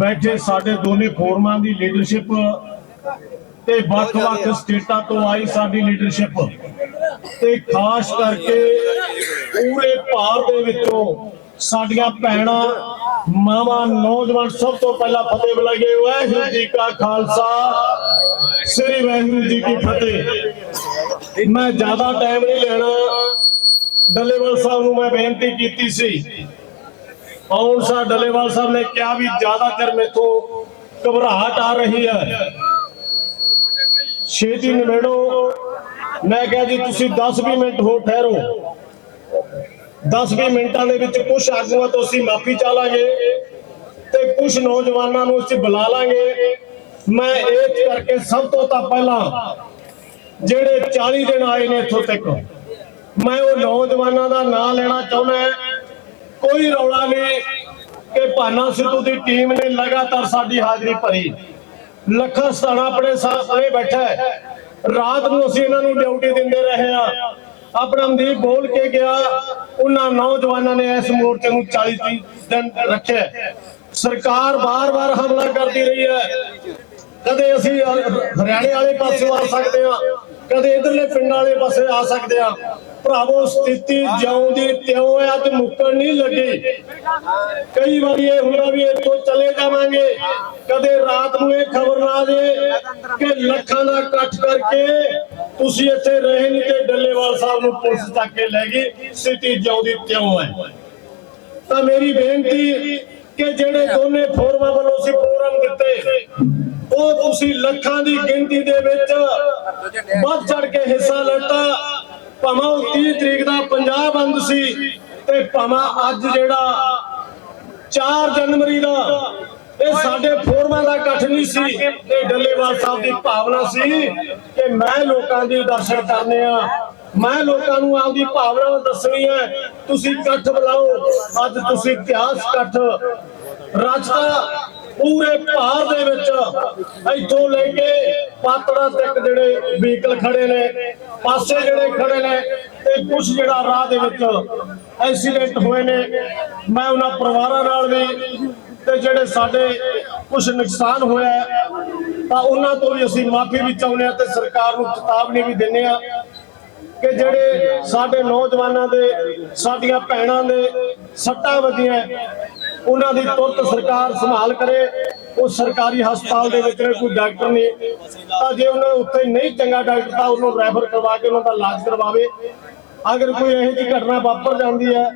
ਬੈਠੇ ਸਾਡੇ ਦੋਨੇ ਫੋਰਮਾਂ ਦੀ ਲੀਡਰਸ਼ਿਪ ਤੇ ਵੱਖ-ਵੱਖ ਸਟੇਟਾਂ ਤੋਂ ਆਈ ਸਾਡੀ ਲੀਡਰਸ਼ਿਪ ਤੇ ਖਾਸ ਕਰਕੇ ਪੂਰੇ ਭਾਰਤ ਦੇ ਵਿੱਚੋਂ ਸਾਡੀਆਂ ਭੈਣਾਂ ਮਾਵਾਂ ਨੌਜਵਾਨ ਸਭ ਤੋਂ ਪਹਿਲਾਂ ਫਤਿਹ ਬੁਲਾਈਏ ਵਾਹਿਗੁਰੂ ਜੀ ਕਾ ਖਾਲਸਾ ਸ੍ਰੀ ਵਾਹਿਗੁਰੂ ਜੀ ਕੀ ਫਤਿਹ ਮੈਂ ਜ਼ਿਆਦਾ ਟਾਈਮ ਨਹੀਂ ਲੈਣਾ ਡੱਲੇਵਾਲ ਸਾਹਿਬ ਨੂੰ ਮੈਂ ਬੇਨਤੀ ਕੀਤੀ ਸੀ ਔਰ ਸਾ ਡਲੇਵਾਲ ਸਾਹਿਬ ਨੇ ਕਿਹਾ ਵੀ ਜ਼ਿਆਦਾ ਚਿਰ ਮੇਥੋਂ ਘਬਰਾਹਟ ਆ ਰਹੀ ਹੈ ਛੇਤੀ ਨਿਬੇੜੋ ਮੈਂ ਕਿਹਾ ਜੀ ਤੁਸੀਂ 10 20 ਮਿੰਟ ਹੋ ਠਹਿਰੋ 10 20 ਮਿੰਟਾਂ ਦੇ ਵਿੱਚ ਕੁਝ ਆਗੂਆਂ ਤੋਂ ਅਸੀਂ ਮਾਫੀ ਚਾਹਾਂਗੇ ਤੇ ਕੁਝ ਨੌਜਵਾਨਾਂ ਨੂੰ ਅਸੀਂ ਬੁਲਾ ਲਾਂਗੇ ਮੈਂ ਇਹ ਕਰਕੇ ਸਭ ਤੋਂ ਤਾਂ ਪਹਿਲਾਂ ਜਿਹੜੇ 40 ਦਿਨ ਆਏ ਨੇ ਇੱਥੋਂ ਤੱਕ ਮੈਂ ਉਹ ਨੌਜਵਾਨਾਂ ਦਾ ਨਾਮ ਲੈਣਾ ਚਾਹੁੰਦਾ ਕੋਈ ਰੌਲਾ ਨਹੀਂ ਕਿ ਭਾਨਾ ਸਿੱਧੂ ਦੀ ਟੀਮ ਨੇ ਲਗਾਤਾਰ ਸਾਡੀ ਹਾਜ਼ਰੀ ਭਰੀ ਲੱਖਾਂ ਸਤਾਣਾ ਆਪਣੇ ਸਾਹਮਣੇ ਬੈਠਾ ਹੈ ਰਾਤ ਨੂੰ ਅਸੀਂ ਇਹਨਾਂ ਨੂੰ ਡਿਊਟੀ ਦਿੰਦੇ ਰਹੇ ਆ ਆਪਣਾ ਮਦੀਪ ਬੋਲ ਕੇ ਗਿਆ ਉਹਨਾਂ ਨੌਜਵਾਨਾਂ ਨੇ ਇਸ ਮੋਰਚੇ ਨੂੰ 40 ਦਿਨ ਰੱਖਿਆ ਸਰਕਾਰ ਬਾਰ-ਬਾਰ ਹਮਲਾ ਕਰਦੀ ਰਹੀ ਹੈ ਕਦੇ ਅਸੀਂ ਹਰਿਆਣੇ ਵਾਲੇ ਪਾਸੇ ਆ ਸਕਦੇ ਆ ਕਦੇ ਇਧਰਲੇ ਪਿੰਡਾਂ ਵਾਲੇ ਪਾਸੇ ਆ ਸਕਦੇ ਆ ਭਰਾਵੋ ਸਥਿਤੀ ਜਿਉਂ ਦੀ ਤਿਉਂ ਆ ਤੇ ਮੁੱਕਣ ਨਹੀਂ ਲੱਗੀ ਕਈ ਵਾਰੀ ਇਹ ਹੁੰਦਾ ਵੀ ਇੱਥੋਂ ਚਲੇ ਜਾਵਾਂਗੇ ਕਦੇ ਰਾਤ ਨੂੰ ਇਹ ਖਬਰ ਨਾ ਦੇ ਕਿ ਲੱਖਾਂ ਦਾ ਇਕੱਠ ਕਰਕੇ ਤੁਸੀਂ ਇੱਥੇ ਰਹੇ ਨਹੀਂ ਤੇ ਡੱਲੇਵਾਲ ਸਾਹਿਬ ਨੂੰ ਪੁਲਿਸ ਤੱਕ ਕੇ ਲੈ ਗਈ ਸਥਿਤੀ ਜਿਉਂ ਦੀ ਤਿਉਂ ਹੈ ਤਾਂ ਮੇਰੀ ਬੇਨਤੀ ਕਿ ਜਿਹੜੇ ਦੋਨੇ ਫੋਰਮਾਂ ਵੱਲੋਂ ਸੀ ਪ੍ਰੋਗਰਾਮ ਦਿੱਤੇ ਉਹ ਤੁਸੀਂ ਲੱਖਾਂ ਦੀ ਗਿਣਤੀ ਦੇ ਵਿੱਚ ਵੱਧ ਚੜ ਕੇ ਹਿੱਸਾ ਲੈਤਾ ਭਾਵੇਂ 30 ਤਰੀਕ ਦਾ ਪੰਜਾਬ ਬੰਦ ਸੀ ਤੇ ਭਾਵੇਂ ਅੱਜ ਜਿਹੜਾ 4 ਜਨਵਰੀ ਦਾ ਇਹ ਸਾਡੇ ਫੋਰਮਾਂ ਦਾ ਇਕੱਠ ਨਹੀਂ ਸੀ ਇਹ ਡੱਲੇਵਾਲ ਸਾਹਿਬ ਦੀ ਭਾਵਨਾ ਸੀ ਕਿ ਮੈਂ ਲੋਕਾਂ ਦੀ ਦਰਸ਼ਨ ਕਰਨੇ ਆ ਮੈਂ ਲੋਕਾਂ ਨੂੰ ਆਪਦੀ ਭਾਵਨਾ ਦੱਸਣੀ ਹੈ ਤੁਸੀਂ ਇਕੱਠ ਬੁਲਾਓ ਅੱਜ ਤੁਸੀਂ ਇਤਿਹਾਸ ਇਕੱਠ ਰਚਤਾ ਦੇ ਭਾਰ ਦੇ ਵਿੱਚ ਇੱਥੋਂ ਲੈ ਕੇ ਪਾਤੜਾ ਤੱਕ ਜਿਹੜੇ ਵਹੀਕਲ ਖੜੇ ਨੇ ਪਾਸੇ ਜਿਹੜੇ ਖੜੇ ਨੇ ਤੇ ਕੁਝ ਜਿਹੜਾ ਰਾਹ ਦੇ ਵਿੱਚ ਐਕਸੀਡੈਂਟ ਹੋਏ ਨੇ ਮੈਂ ਉਹਨਾਂ ਪਰਿਵਾਰਾਂ ਨਾਲ ਵੀ ਤੇ ਜਿਹੜੇ ਸਾਡੇ ਕੁਝ ਨੁਕਸਾਨ ਹੋਇਆ ਤਾਂ ਉਹਨਾਂ ਤੋਂ ਵੀ ਅਸੀਂ ਮਾਫੀ ਵੀ ਚਾਹੁੰਦੇ ਆ ਤੇ ਸਰਕਾਰ ਨੂੰ ਚੇਤਾਵਨੀ ਵੀ ਦਿੰਨੇ ਆ ਕਿ ਜਿਹੜੇ ਸਾਡੇ ਨੌਜਵਾਨਾਂ ਦੇ ਸਾਡੀਆਂ ਭੈਣਾਂ ਦੇ ਸੱਟਾਂ ਵੱਜੀਆਂ ਉਹਨਾਂ ਦੀ ਤੁਰਤ ਸਰਕਾਰ ਸੰਭਾਲ ਕਰੇ ਉਹ ਸਰਕਾਰੀ ਹਸਪਤਾਲ ਦੇ ਵਿੱਚ ਕੋਈ ਡਾਕਟਰ ਨੇ ਤਾਂ ਜੇ ਉਹਨਾਂ ਉੱਤੇ ਨਹੀਂ ਚੰਗਾ ਡਾਕਟਰ ਤਾਂ ਉਹਨੂੰ ਰੈਫਰ ਕਰਵਾ ਕੇ ਉਹਨਾਂ ਦਾ ਇਲਾਜ ਕਰਵਾਵੇ ਅਗਰ ਕੋਈ ਇਹੋ ਜਿਹੀ ਘਟਨਾ ਵਾਪਰ ਜਾਂਦੀ ਹੈ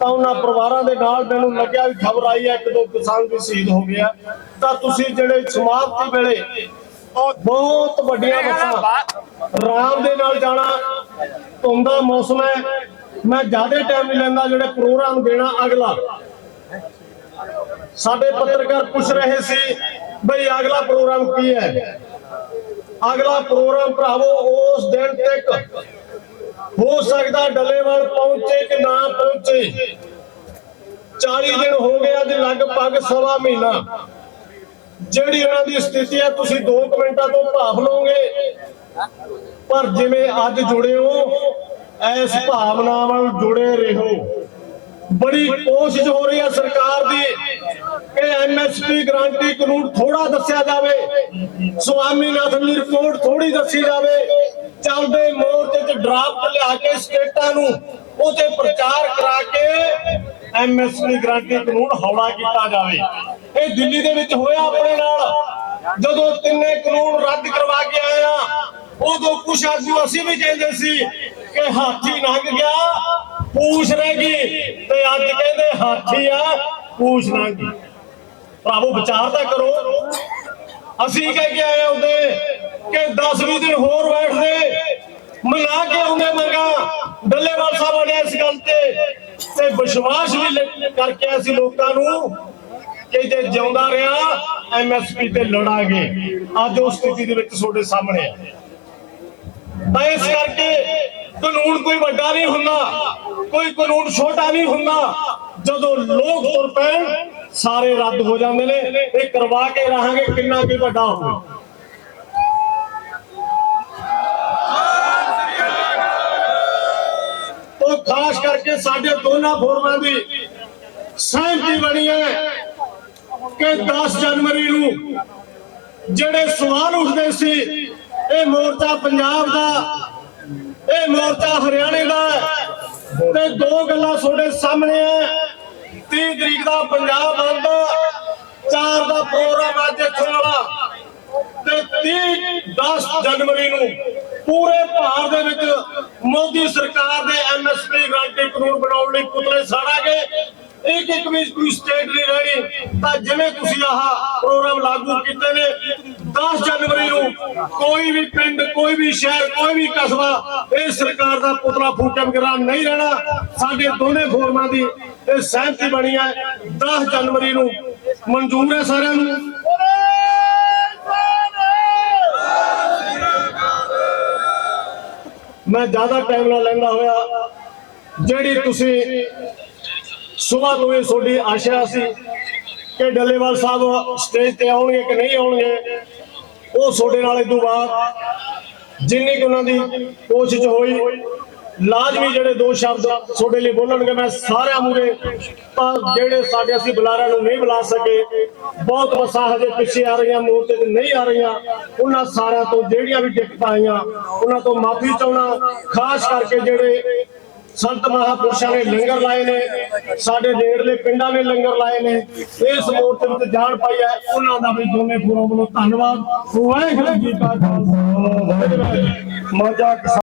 ਤਾਂ ਉਹਨਾਂ ਪਰਿਵਾਰਾਂ ਦੇ ਨਾਲ ਮੈਨੂੰ ਲੱਗਿਆ ਵੀ ਖਬਰ ਆਈ ਹੈ ਇੱਕ ਦੋ ਕਿਸਾਨ ਵੀ ਸ਼ਹੀਦ ਹੋ ਗਿਆ ਤਾਂ ਤੁਸੀਂ ਜਿਹੜੇ ਸਮਾਪਤੀ ਵੇਲੇ ਬਹੁਤ ਵੱਡੀਆਂ ਬੱਸਾਂ ਰਾਮ ਦੇ ਨਾਲ ਜਾਣਾ ਧੁੰਦਾ ਮੌਸਮ ਹੈ ਮੈਂ ਜ਼ਿਆਦਾ ਟਾਈਮ ਨਹੀਂ ਲੈਂਦਾ ਜਿਹੜੇ ਪ੍ਰੋਗਰਾਮ ਦੇਣਾ ਅਗਲਾ ਸਾਡੇ ਪੱਤਰਕਾਰ ਪੁੱਛ ਰਹੇ ਸੀ ਬਈ ਅਗਲਾ ਪ੍ਰੋਗਰਾਮ ਕੀ ਹੈ ਅਗਲਾ ਪ੍ਰੋਗਰਾਮ ਭਰਾਵੋ ਉਸ ਦਿਨ ਤੱਕ ਹੋ ਸਕਦਾ ਡੱਲੇਵਾਲ ਪਹੁੰਚੇ ਕਿ ਨਾ ਪਹੁੰਚੇ 40 ਦਿਨ ਹੋ ਗਏ ਅੱਜ ਲਗਭਗ ਸਵਾ ਮਹੀਨਾ ਜਿਹੜੀ ਉਹਨਾਂ ਦੀ ਸਥਿਤੀ ਹੈ ਤੁਸੀਂ 2 ਮਿੰਟਾਂ ਤੋਂ ਭਾਫ ਲਓਗੇ ਪਰ ਜਿਵੇਂ ਅੱਜ ਜੁੜੇ ਹੋ ਐਸ ਭਾਵਨਾ ਨਾਲ ਜੁੜੇ ਰਹੋ ਬੜੀ ਕੋਸ਼ਿਸ਼ ਹੋ ਰਹੀ ਹੈ ਸਰਕਾਰ ਕਿ ਐਮਐਸਪੀ ਗਰੰਟੀ ਕਾਨੂੰਨ ਥੋੜਾ ਦੱਸਿਆ ਜਾਵੇ ਸੁਆਮੀ ਸੁਆਮੀਨਾਥਨ ਦੀ ਰਿਪੋਰਟ ਥੋੜੀ ਦੱਸੀ ਜਾਵੇ ਚੱਲਦੇ ਮੋਰਚੇ 'ਚ ਡਰਾਫਟ ਲਿਆ ਕੇ ਸਟੇਟਾਂ ਨੂੰ ਉਹਤੇ ਪ੍ਰਚਾਰ ਕਰਾ ਕੇ ਐਮਐਸਪੀ ਗਰੰਟੀ ਕਾਨੂੰਨ ਹੌਲਾ ਕੀਤਾ ਜਾਵੇ ਇਹ ਦਿੱਲੀ ਦੇ ਵਿੱਚ ਹੋਇਆ ਆਪਣੇ ਨਾਲ ਜਦੋਂ ਤਿੰਨੇ ਕਾਨੂੰਨ ਰੱਦ ਕਰਵਾ ਕੇ ਆਏ ਆ ਉਦੋਂ ਕੁਛ ਆਦਮੀ ਅਸੀਂ ਵੀ ਕਹਿੰਦੇ ਸੀ ਕਿ ਹਾਥੀ ਲੰਘ ਗਿਆ ਪੂਛ ਰਹਿ ਗਈ ਤੇ ਅੱਜ ਕਹਿੰਦੇ ਹਾਥੀ ਆ ਪੂਛ ਲੰਘ ਗਈ ਭਰਾਵੋ ਵਿਚਾਰ ਤਾਂ ਕਰੋ ਅਸੀਂ ਕਹਿ ਕੇ ਆਏ ਹੁੰਦੇ ਕਿ 10 ਦਿਨ ਹੋਰ ਬੈਠਦੇ ਮਨਾ ਕੇ ਆਉਂਦੇ ਮੰਗਾ ਡੱਲੇਵਾਲ ਸਾਹਿਬ ਨੇ ਇਸ ਗੱਲ ਤੇ ਤੇ ਵਿਸ਼ਵਾਸ ਵੀ ਕਰਕੇ ਅਸੀਂ ਲੋਕਾਂ ਨੂੰ ਕਿ ਜੇ ਜਿਉਂਦਾ ਰਿਹਾ ਐਮਐਸਪੀ ਤੇ ਲੜਾਂਗੇ ਅੱਜ ਉਸ ਸਥਿਤੀ ਦੇ ਵਿੱਚ ਤੁਹਾਡੇ ਸਾਹਮਣੇ ਆ ਤਾਂ ਇਸ ਕਰਕੇ ਕਾਨੂੰਨ ਕੋਈ ਵੱਡਾ ਨਹੀਂ ਹੁੰਦਾ ਕੋਈ ਕਾਨੂੰਨ ਛੋਟਾ ਨਹੀਂ ਹੁੰਦਾ ਜਦੋਂ ਲੋਕ ਤੁਰ ਪੈਣ ਸਾਰੇ ਰੱਦ ਹੋ ਜਾਂਦੇ ਨੇ ਇਹ ਕਰਵਾ ਕੇ ਰਹਾਂਗੇ ਕਿੰਨਾ ਵੀ ਵੱਡਾ ਹੋਵੇ ਤੋਂ ਖਾਸ ਕਰਕੇ ਸਾਡੇ ਦੋਨਾਂ ਫੋਰਮਾਂ ਦੀ ਸਹਿਮਤੀ ਬਣੀ ਹੈ ਕਿ 10 ਜਨਵਰੀ ਨੂੰ ਜਿਹੜੇ ਸਵਾਲ ਉੱਠਦੇ ਸੀ ਇਹ ਮੋਰਚਾ ਪੰਜਾਬ ਦਾ ਇਹ ਮੋਰਚਾ ਹਰਿਆਣੇ ਦਾ ਤੇ ਦੋ ਗੱਲਾਂ ਤੁਹਾਡੇ ਸਾਹਮਣੇ ਆ 30 ਤਰੀਕ ਦਾ ਪੰਜਾਬ ਬੰਦ ਚਾਰ ਦਾ ਪ੍ਰੋਗਰਾਮ ਅੱਜ ਇੱਥੇ ਵਾਲਾ ਤੇ 30 10 ਜਨਵਰੀ ਨੂੰ ਪੂਰੇ ਭਾਰਤ ਦੇ ਵਿੱਚ ਮੋਦੀ ਸਰਕਾਰ ਦੇ ਐਮਐਸਪੀ ਗਰੰਟੀ ਕਾਨੂੰਨ ਬਣਾਉਣ ਲਈ ਪੁਤਲੇ ਸਾੜਾਗੇ ਇੱਕ ਇੱਕ ਵੀ ਕੋਈ ਸਟੇਟ ਨਹੀਂ ਰਹਿਣੀ ਤਾਂ ਜਿਵੇਂ ਤੁਸੀਂ ਆਹ ਪ੍ਰੋਗਰਾਮ ਲਾਗੂ ਕੀਤੇ ਨੇ 10 ਜਨਵਰੀ ਨੂੰ ਕੋਈ ਵੀ ਪਿੰਡ ਕੋਈ ਵੀ ਸ਼ਹਿਰ ਕੋਈ ਵੀ ਕਸਬਾ ਇਹ ਸਰਕਾਰ ਦਾ ਪੁਤਲਾ ਫੂਟਣ ਗਰਾਂ ਨਹੀਂ ਰਹਿਣਾ ਸਾਡੇ ਦੋਨੇ ਫੋਰਮਾਂ ਦੀ ਇਹ ਸਹਿਮਤੀ ਬਣੀ ਹੈ 10 ਜਨਵਰੀ ਨੂੰ ਮਨਜ਼ੂਰ ਹੈ ਸਾਰਿਆਂ ਨੂੰ ਮੈਂ ਜ਼ਿਆਦਾ ਟਾਈਮ ਨਾ ਲੈਂਦਾ ਹੋਇਆ ਜਿਹੜੀ ਤੁਸੀਂ ਸਵੇਰ ਤੋਂ ਇਹ ਆਸ਼ਾ ਸੀ ਕਿ ਡੱਲੇਵਾਲ ਸਾਹਿਬ ਸਟੇਜ ਤੇ ਆਉਣਗੇ ਕਿ ਨਹੀਂ ਆਉਣਗੇ ਉਹ ਸੋਡੇ ਨਾਲ ਇਹ ਤੋਂ ਬਾਅਦ ਜਿੰਨੀ ਉਹਨਾਂ ਦੀ ਕੋਸ਼ਿਸ਼ ਹੋਈ ਲਾਜ਼ਮੀ ਜਿਹੜੇ ਦੋ ਸ਼ਬਦ ਤੁਹਾਡੇ ਲਈ ਬੋਲਣਗੇ ਮੈਂ ਸਾਰਿਆਂ ਮੂਰੇ ਜਿਹੜੇ ਸਾਡੇ ਅਸੀਂ ਬੁਲਾਰਿਆਂ ਨੂੰ ਨਹੀਂ ਬੁਲਾ ਸਕੇ ਬਹੁਤ ਵਸਾ ਹਜੇ ਪਿੱਛੇ ਆ ਰਹੀਆਂ ਮੂਰਤੇ ਤੇ ਨਹੀਂ ਆ ਰਹੀਆਂ ਉਹਨਾਂ ਸਾਰਿਆਂ ਤੋਂ ਜਿਹੜੀਆਂ ਵੀ ਦਿੱਕਤਾਂ ਆਈਆਂ ਉਹਨਾਂ ਤੋਂ ਮਾਫੀ ਚਾਹਣਾ ਖਾਸ ਕਰਕੇ ਜਿਹੜੇ ਸੰਤ ਮਹਾਪੁਰਸ਼ਾਂ ਨੇ ਲੰਗਰ ਲਾਏ ਨੇ ਸਾਡੇ ਨੇੜਲੇ ਪਿੰਡਾਂ ਨੇ ਲੰਗਰ ਲਾਏ ਨੇ ਇਸ ਮੂਰਤ ਵਿੱਚ ਜਾਣ ਪਾਈ ਹੈ ਉਹਨਾਂ ਦਾ ਵੀ ਦੋਨੇ ਗੁਰੂ ਵੱਲੋਂ ਧੰਨਵਾਦ ਵਾਹਿਗੁਰੂ ਜੀ ਕਾ ਖਾਲਸਾ ਵਾਹਿਗੁਰੂ